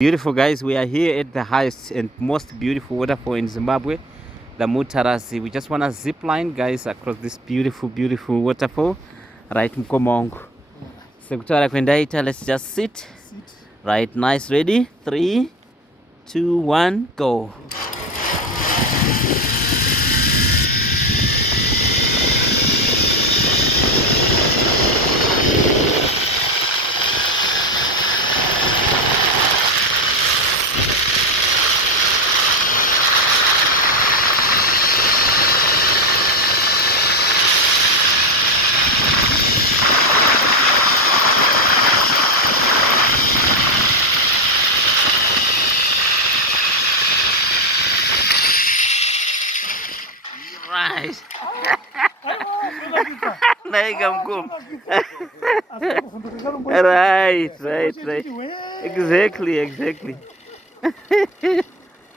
Beautiful guys, we are here at the highest and most beautiful waterfall in Zimbabwe, the Mtarazi. We just want to zip line guys across this beautiful waterfall. Right, mkomongo. Sekutara kwendaita, let's just sit. Right, nice, ready? 3, 2, 1, go. Right. Right. Exactly.